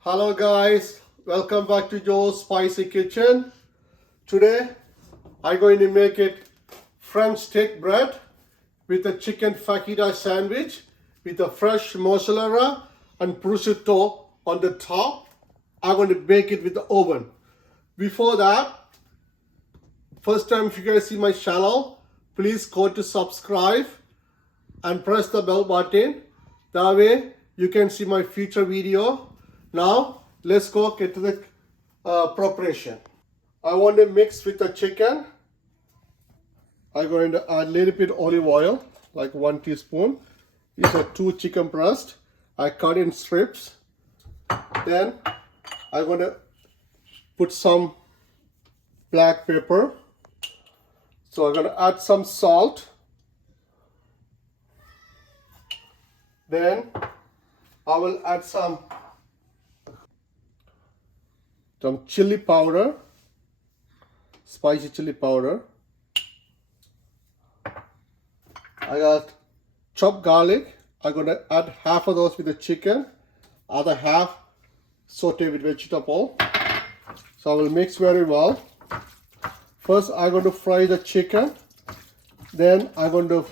Hello guys, welcome back to Joe's Spicy Kitchen. Today I'm going to make it French steak bread with a chicken fajita sandwich with a fresh mozzarella and prosciutto on the top. I'm going to bake it with the oven. Before that, first time if you guys see my channel, please go to subscribe and press the bell button. That way you can see my future video. Now let's go get to the preparation. I want to mix with the chicken. I'm going to add a little bit olive oil, like 1 teaspoon. These are 2 chicken breasts. I cut in strips. Then I'm going to put some black pepper. So I'm going to add some salt. Then I will add some chili powder, spicy chili powder. I got chopped garlic. I'm going to add half of those with the chicken, other half saute with vegetable. So I will mix very well. First I'm going to fry the chicken, then I'm going to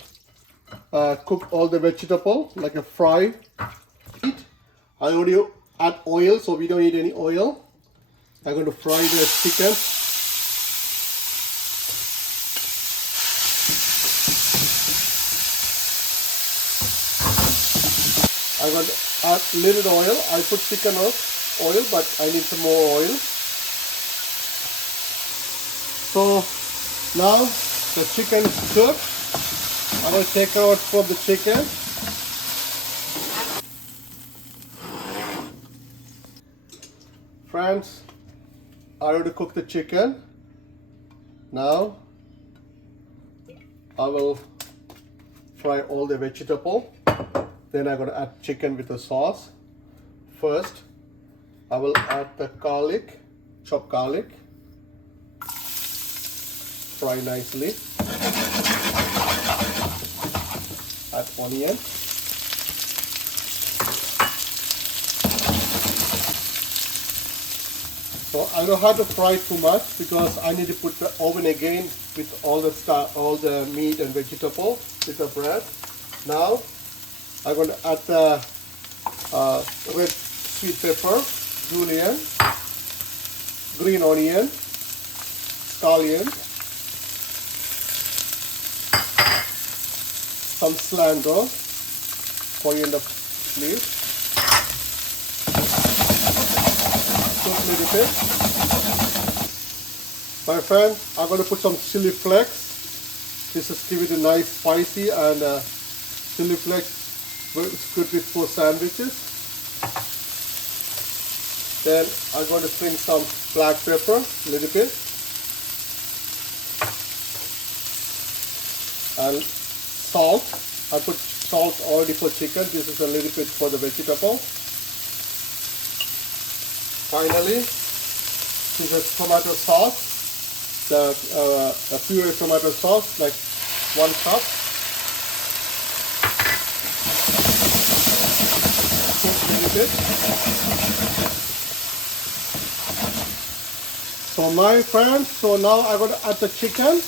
cook all the vegetable like a fry. I already add oil, so we don't need any oil. I'm going to fry the chicken. I'm going to add a little oil. I put chicken oil, but I need some more oil. So now the chicken is cooked. I'm going to take out from the chicken. Friends, I already cooked the chicken. Now I will fry all the vegetable. Then I'm going to add chicken with the sauce. First, I will add the garlic, chopped garlic. Fry nicely. Add onion. So I don't have to fry too much because I need to put the oven again with all the meat and vegetable with the bread. Now I'm going to add the red sweet pepper, julienne, green onion, scallion, some cilantro, coriander leaves. Cook a little bit. My friend, I'm going to put some chili flakes. This is give it a nice spicy, and chili flakes is good with for sandwiches. Then I'm going to sprinkle some black pepper, a little bit, and salt. I put salt already for chicken. This is a little bit for the vegetable. Finally, this is tomato sauce, the pure tomato sauce, like 1 cup. Cook a little bit. So my friends, so now I'm going to add the chicken.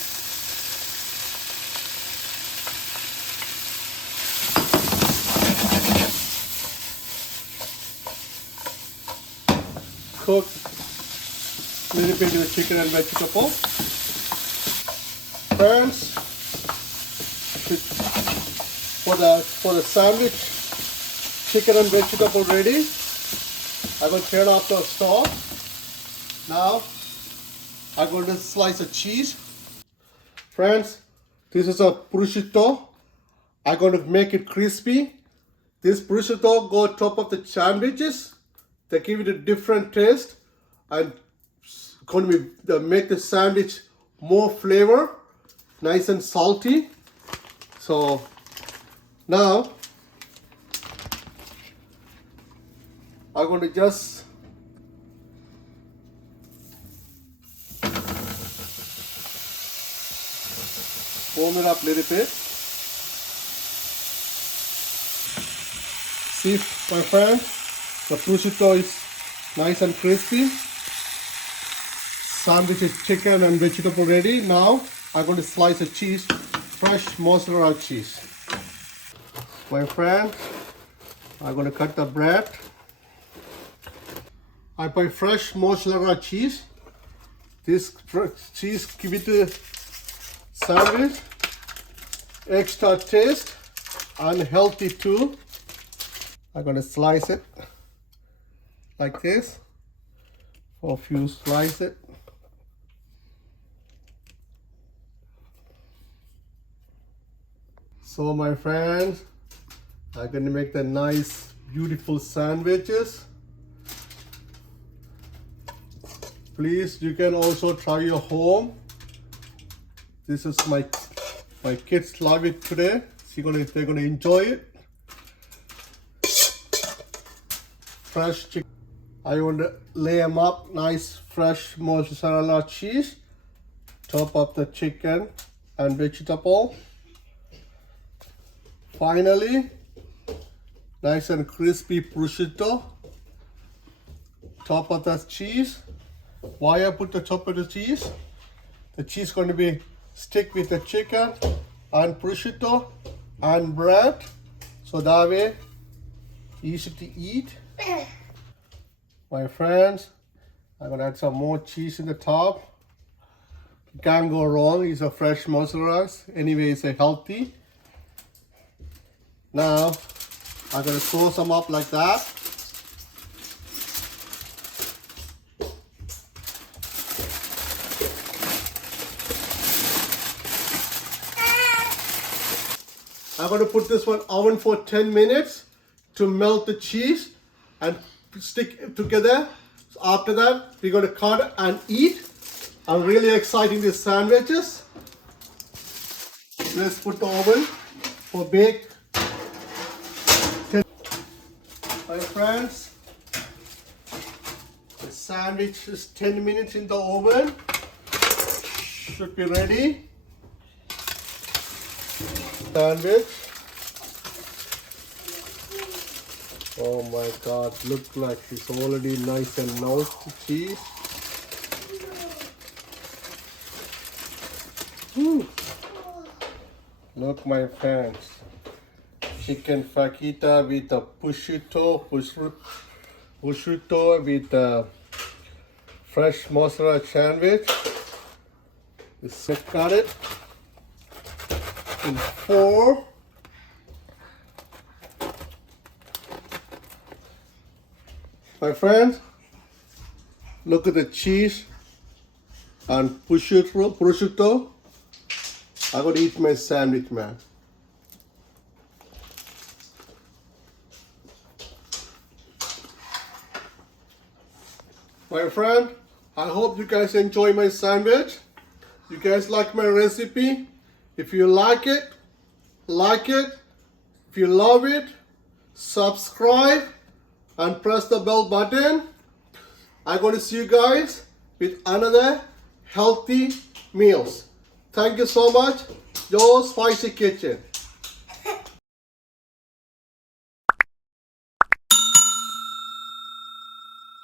Cook a little bit of chicken and vegetable. Friends, for the sandwich, chicken and vegetable ready. I'm going to turn off the stove. Now I'm going to slice a cheese. Friends, this is a prosciutto. I'm going to make it crispy. This prosciutto go top of the sandwiches. They give it a different taste and going to make the sandwich more flavor, nice and salty. So now I'm going to just Warm it up a little bit. See, my friend, the prosciutto is nice and crispy. Sandwich is chicken and vegetable ready. Now I'm going to slice a cheese, fresh mozzarella cheese. My friend, I'm going to cut the bread. I buy fresh mozzarella cheese. This cheese give it a sandwich, extra taste and healthy too. I'm going to slice it like this. For a few slice it. So my friends, I'm going to make the nice beautiful sandwiches. Please, you can also try your home. This is my kids love it today. They're gonna enjoy it. Fresh chicken. I want to lay them up, nice fresh mozzarella cheese. Top up the chicken and vegetable. Finally, nice and crispy prosciutto. Top of the cheese. Why I put the top of the cheese? The cheese is going to be stick with the chicken and prosciutto and bread. So that way, easy to eat. My friends, I'm going to add some more cheese in the top. You can't go wrong. It's a fresh mozzarella. Anyway, it's a healthy. Now, I'm going to throw some up like that. I'm going to put this one oven for 10 minutes to melt the cheese and stick it together. So after that, we're going to cut and eat. I'm really excited these sandwiches. Let's put the oven for bake. My friends, the sandwich is 10 minutes in the oven. Should be ready. Sandwich. Oh my God, look like it's already nice and melted cheese. Look my friends, chicken fajita with a prosciutto with a fresh mozzarella sandwich. Let's cut it in 4. My friends, look at the cheese and prosciutto. I'm going to eat my sandwich, man. My friend, I hope you guys enjoy my sandwich. You guys like my recipe? If you like it, like it. If you love it, subscribe and press the bell button. I'm going to see you guys with another healthy meals. Thank you so much. Your Spicy Kitchen.